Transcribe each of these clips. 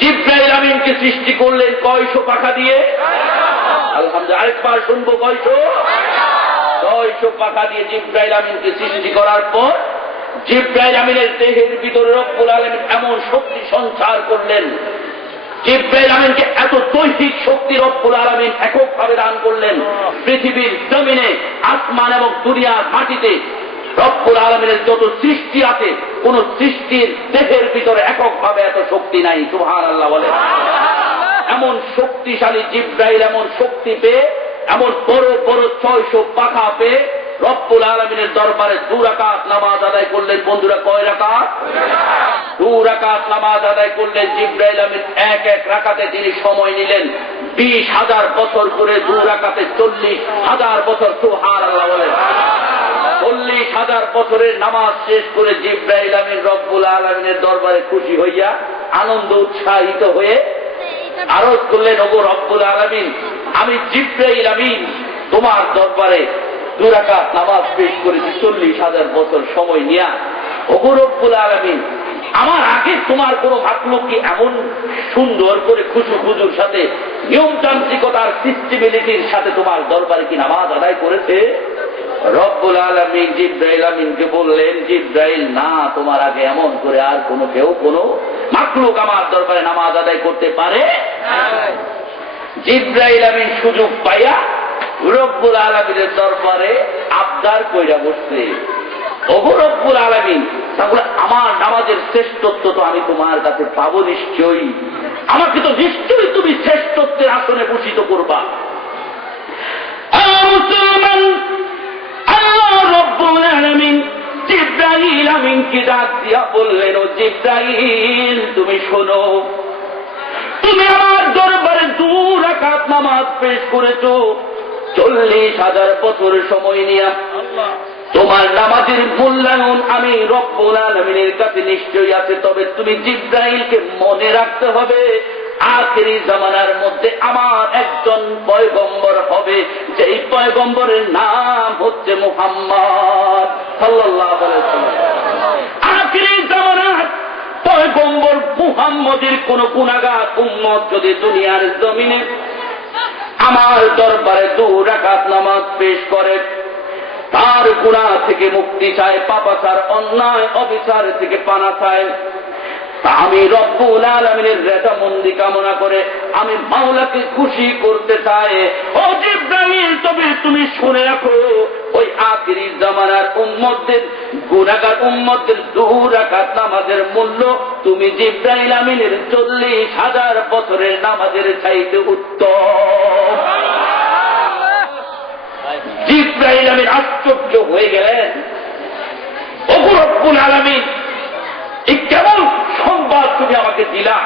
জিবরাইল আমিনকে সৃষ্টি করলেন কয়শো পাখা দিয়ে? আলহামদুলিল্লাহ, আরেকবার শুনবো, কয়শো? 600 পাখা দিয়ে জিবরাইল আমিনকে সৃষ্টি করার পর জিবরাইল আমিনের দেহের ভিতরে রব্বুল আলামিন এমন শক্তি সঞ্চার করলেন, জিবরাইল আমিনকে এত দৈহিক শক্তি রব্বুল আলামিন এককভাবে দান করলেন। পৃথিবীর জমিনে, আসমান এবং দুনিয়ার মাটিতে রব্বুল আলামিনের যত সৃষ্টি আছে, কোন সৃষ্টির দেহের ভিতরে এককভাবে এত শক্তি নাই। সুবহানাল্লাহ বলে। এমন শক্তিশালী জিবরাইল এমন শক্তি পেয়ে, এমন বড় বড় 600 পাখা পেয়ে রব্বুল আলামিনের দরবারে 2 রাকাত নামাজ আদায় করলেন। বন্ধুরা, কয় রাকাত? 2 রাকাত নামাজ আদায় করলেন। জিবরাইল আমিন এক এক রাকাতে তিনি সময় নিলেন 20,000 বছর করে। 2 রাকাতে 40,000 বছর। সুবহানাল্লাহ বলেন। 40,000 বছরের নামাজ শেষ করে জিবরাইল আমিন রব্বুল আলামিনের দরবারে খুশি হইয়া, আনন্দ উৎসাহিত হয়ে আরজ করলেন, ওগো রব্বুল আলামিন, আমি জিবরাইল আমিন তোমার দরবারে 2 রাকাত নামাজ পেশ করেছি 40,000 বছর সময় নিয়া। ওগো রব্বুল আলামিন, আমার আগে তোমার কোন মাখলুক কি এমন সুন্দর করে খুশু খুজুর সাথে, নিয়মতান্ত্রিকতার সিস্টেবিলিটির সাথে তোমার দরবারে কি নামাজ আদায় করেছে? রব্বুল আলামিন জিবরাইল আমিনকে বললেন, জিবরাইল, না, তোমার আগে এমন করে আর কেউ কোনো মাখলুক আমার দরবারে নামাজ আদায় করতে পারে? জিবরাইল আমিন সুযোগ পাইয়া রব্বুল আলামিনের দরবারে আবদার কইরা বসছে, ওগো রব্বুল আলামিন, তাহলে আমার নামাজের শ্রেষ্ঠত্ব তো আমি তোমার কাছে পাবো নিশ্চয়ই, আমাকে তো নিশ্চয়ই তুমি শ্রেষ্ঠত্বের আসনে ভূষিত করবা। মুসলমান, আল্লাহ রব্বুল আলামিন জিবরাইল আমিনকে ডাক দিয়া বললেন, ও জিবরাইল, তুমি শোনো, তুমি আমার দরবারে 2 রাকাত নামাজ পেশ করেছো 40,000 বছর সময় নিয়ে। তোমার নামাজের মূল্যায়ন আমি রব্বুল আলামিনের কাছে নিশ্চয়ই আছে। তবে তুমি জিবরাইলকে মনে রাখতে হবে, আখিরি জামানার মধ্যে আমার একজন পয়গম্বর হবে, যেই পয়গম্বরের নাম হচ্ছে মুহাম্মদ সাল্লাল্লাহু আলাইহি ওয়াসাল্লাম। আখিরি জামানার পয়গম্বর মুহাম্মদের কোন গুনাহগার উম্মত যদি দুনিয়ার জমিনে আমার দরবারে 2 রাকাত নামাজ পেশ করে, তার গুনাহ থেকে মুক্তি চায়, পাপাচার, অন্যায়, অবিচার থেকে পানা চায়, আমি রব্বুল আলামিনের রেজামন্দি কামনা করে আমি মাওলাকে খুশি করতে চাই। ও জিবরাইল, তবে তুমি শুনে রাখো, ওই আখিরি জামানার উম্মতদের, গুনাহগার উম্মতদের 2 রাকাত নামাজের মূল্য তুমি জিবরাইল আমিনের 40,000 বছরের নামাজের চাইতে উত্তম। জিবরাইল আমিন আশ্চর্য হয়ে গেলেন, ওগো রব্বুল আলামিন, এই কেমন সংবাদ তুমি আমাকে দিলা?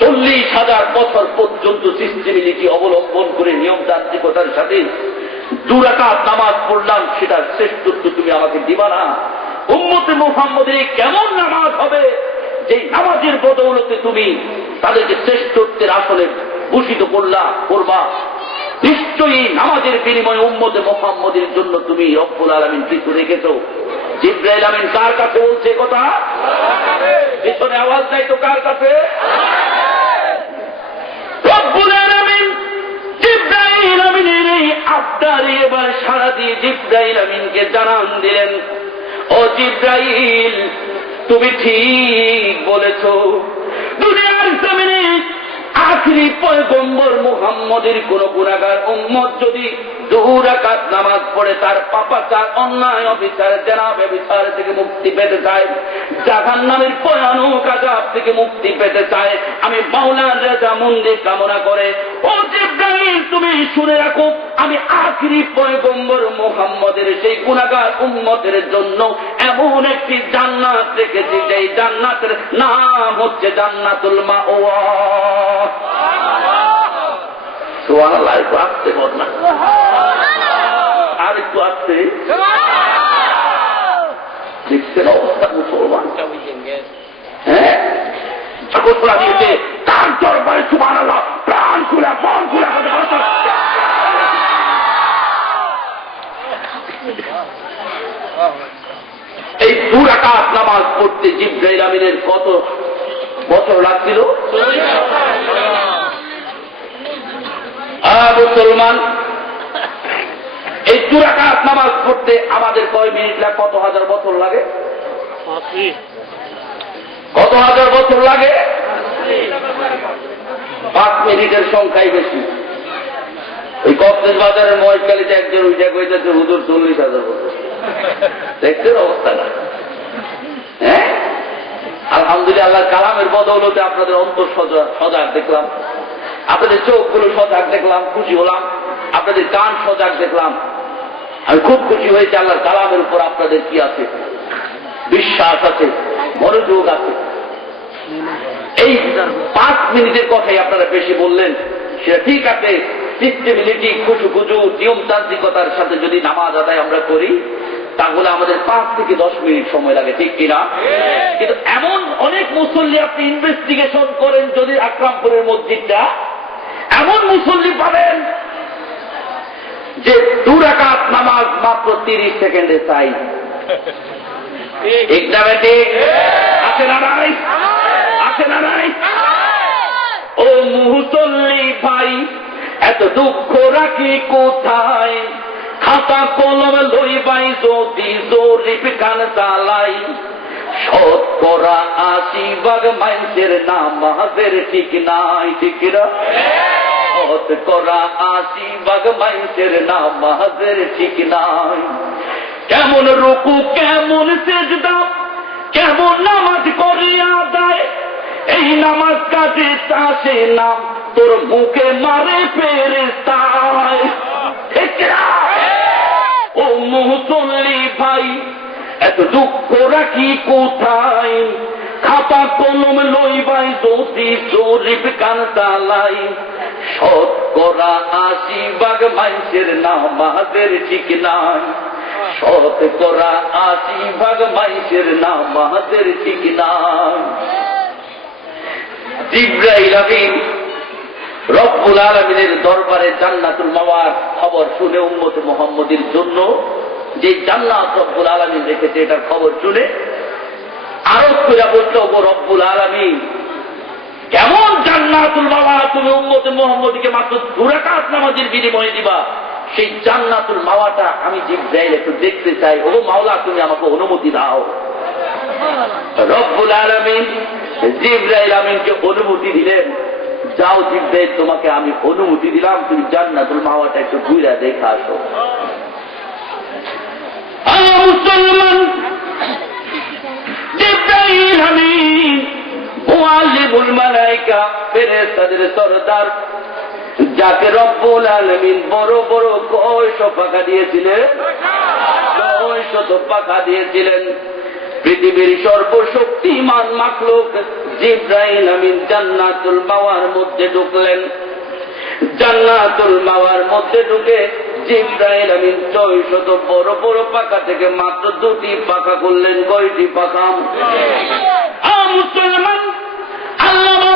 40,000 বছর পর্যন্ত সিস্টেমিলিটি অবলম্বন করে নিয়মতান্ত্রিকতার সাথে 2 রাকাত নামাজ পড়লাম, সেটার শ্রেষ্ঠত্ব তুমি আমাকে দিবা না? উম্মতে মুহাম্মদের কেমন নামাজ হবে যে নামাজের বদৌলতে তুমি তাদেরকে শ্রেষ্ঠত্বের আসলে ভূষিত করবা? নিশ্চয়ই নামাজের বিনিময়ে উম্মতে মুহাম্মদের জন্য তুমি রব্বুল আলামিন কিছু রেখেছো। জিবরাইল আমিন কার কাছে বলছে কথা? পিছনে আওয়াজ নাই তো, কার কাছে? রব্বুল আলামিন জিবরাইল আমিনের এই আবদারে এবার সাড়া দিয়ে জিবরাইল আমিনকে জানান দিলেন, ও জিবরাইল, তুমি ঠিক বলেছো, দুনিয়ার জমিনে আখিরি পয়গম্বর মুহাম্মদের কোন গুনাহগার উম্মত যদি 2 রাকাত নামাজ পড়ে তার পাপাচার, অন্যায়, অবিচার, জেনা ব্যভিচার থেকে মুক্তি পেতে চায়, জাহান্নামের ভয়ানক আযাব থেকে মুক্তি পেতে চায়, আমি মাওলার রেজামন্দি কামনা করে, ও জিবরাইল, তুমি শুনে রাখো, আমি আখিরি পয়গম্বর মুহাম্মদের সেই গুনাহগার উম্মতের জন্য এমন একটি জান্নাত রেখেছি, যেই জান্নাতের নাম হচ্ছে জান্নাতুল মাওয়া। সুবহানাল্লাহ, একটু আসতে বলনা, আর একটু আসতে। দেখছেন অবস্থা মুসলমান? হ্যাঁ, জগৎরা দিয়েছে তার দরবারে সুবহানাল্লাহ, প্রাণ খুলে মন খুলে এই 2 রাকাত নামাজ পড়তে জিবরাইল আমিনের কত বছর লাগছিল? মুসলমান, এই 2 রাকাত নামাজ পড়তে আমাদের কয় মিনিট লাগে? কত হাজার বছর লাগে? কত হাজার বছর লাগে? 5 মিনিটের সংখ্যাই বেশি। ওই কক্সেস বাজারের মহেশখালীতে একজন উঠে কইতেছে হুজুর 40,000 বছর। দেখছেন অবস্থা না? হ্যাঁ, আলহামদুলিল্লাহ আল্লাহর কালামের বদৌলতে আপনাদের অন্তর সজাগ দেখলাম, আপনাদের চোখগুলো সজাগ দেখলাম, খুশি হলাম। আপনাদের কান সজাগ দেখলাম, আমি খুব খুশি হয়েছি। আল্লাহর কালামের উপর আপনাদের কি আছে? বিশ্বাস আছে, মনোযোগ আছে। এই 5 মিনিটের কথাই আপনারা বেশি বললেন, সেটা ঠিক আছে। সিস্টেমিলিটি, খুশু নিয়মতান্ত্রিকতার সাথে যদি নামাজ আদায় আমরা করি তাহলে আমাদের 5 থেকে 10 মিনিট সময় লাগে, ঠিক কিনা? কিন্তু এমন অনেক মুসল্লি আপনি ইনভেস্টিগেশন করেন, যদি আকরামপুরের মসজিদটা, এমন মুসল্লি পাবেন যে 2 রাকাত নামাজ মাত্র 30 সেকেন্ডে চাই। ঠিক না ঠিক? আছে না নাই? আছে না নাই? ও মুসল্লি ভাই, এত দুঃখ রাখি কোথায়? খাতা কলম লইবাই যদি জরিপ কান চালাই, 80% মানুষের নামাজের ঠিক নাই, ঠিক না? 80% মানুষের নামাজের ঠিক নাই। কেমন রুকু, কেমন সেজদা, কেমন নামাজ করে আদায়, এই নামাজ কাজে আসে নাম, তোর মুখে মারে ফেরেশতায়। ঠিক না? ও মুসল্লি ভাই, এত দুঃখ রাখি কোথায়? খাতা কলম লইবাই যদি জরিপ কান চালাই, 80% মানুষের নামাজের ঠিক নাই। 80% মানুষের নামাজের ঠিক নাই। জিবরাইল আমিন রব্বুল আলামিনের দরবারে জান্নাতুল মাওয়ার খবর শুনে উম্মতে মুহাম্মদীর জন্য যে জান্নাত রব্বুল আলামিন রেখেছে, এটার খবর শুনে আরজ করে বলতে হবে, রব্বুল আলামিন কেমন জান্নাতুল মাওয়া তুমি উম্মতে মুহাম্মদীকে মাত্র 2 রাকাত নামাজের বিনিময়ে দিবা, সেই জান্নাতুল মাওয়াটা আমি জিবরাইল একটু দেখতে চাই। ও মাওলা, তুমি আমাকে অনুমতি দাও। রব্বুল আলামিন জিবরাইল আমিনকে অনুমতি দিলেন, যাও জিবরাইল, তোমাকে আমি অনুমতি দিলাম, তুমি জান্নাতুল মাওয়াটা একটু ঘুরে দেখে আসো। মুসলমান, জিবরাইল আমিন মুআল্লিমুল মালায়েকা, ফেরেশতাদের সরদার, যাকে রব্বুল আলামিন বড় বড় 900 পাখা দিয়েছিলেন, 900 পাখা দিয়েছিলেন, পৃথিবীর সর্বশক্তিমান মাখলুক জিবরাইল আমিন জান্নাতুল মাওয়ার মধ্যে ঢুকলেন। জান্নাতুল মাওয়ার মধ্যে ঢুকে জিবরাইল আমিন 600 বড় বড় পাখা থেকে মাত্র 2টি পাখা করলেন। কয়টি পাখা? মুসলমান, আল্লামা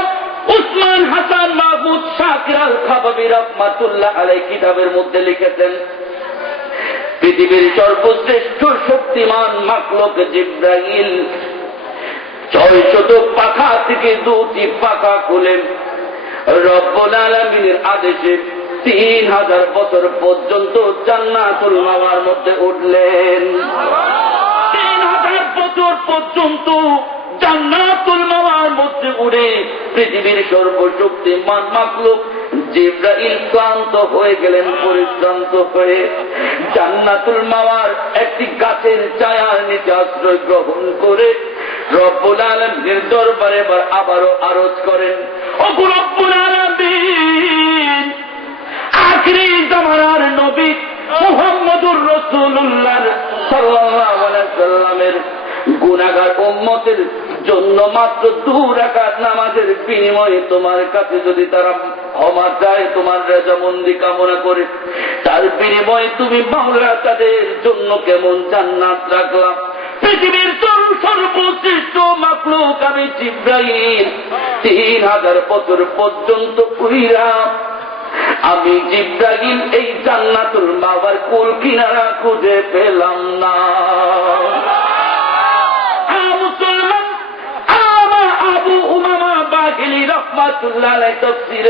উসমান হাসান মাহমুদ শাকির আল খাবাবি রাহমাতুল্লাহ আলাইহি কিতাবের মধ্যে লিখেছেন, পৃথিবীর সর্বশ্রেষ্ঠ শক্তিমান মাখলুক জিবরাইল 600 পাখা থেকে 2টি পাখা খুলেন রব্বুল আলামিনের আদেশে 3000 বছর পর্যন্ত জান্নাতুল মাওয়ার মধ্যে উঠলেন। 3000 বছর পর্যন্ত জান্নাতুল মাওয়ার মধ্যে উড়ে পৃথিবীর সর্বশক্তিমান মাখলুক জিবরাইল ক্লান্ত হয়ে গেলেন, পরিশ্রান্ত হয়ে জান্নাতুল মাওয়ার একটি গাছের ছায়ার নিচে আশ্রয় গ্রহণ করে রব্বুল আলামিনের দরবারে আবারও আরজ করেন, ও রব্বুল আলামিন, আখিরি জামানার নবী মুহাম্মদুর রাসূলুল্লাহ সাল্লাল্লাহু আলাইহি ওয়াসাল্লামের গুনাহগার উম্মতের জন্য মাত্র 2 রাকাত নামাজের বিনিময়ে তোমার কাছে যদি তারা ক্ষমা চায়, তোমার রেজামন্দি কামনা করে, তার বিনিময়ে তুমি মাওলা তাদের জন্য কেমন জান্নাত রাখলাম। পৃথিবীর সর্বশ্রেষ্ঠ মাখলুক আমি জিবরাইল 3000 বছর পর্যন্ত উইরা, আমি জিবরাইল এই জান্নাতুল মাওয়ার কুল কিনারা খুঁজে পেলাম না। মুসলমান, আবু উমামা রহমাতুল্লাহ আলাইহি তাফসীরে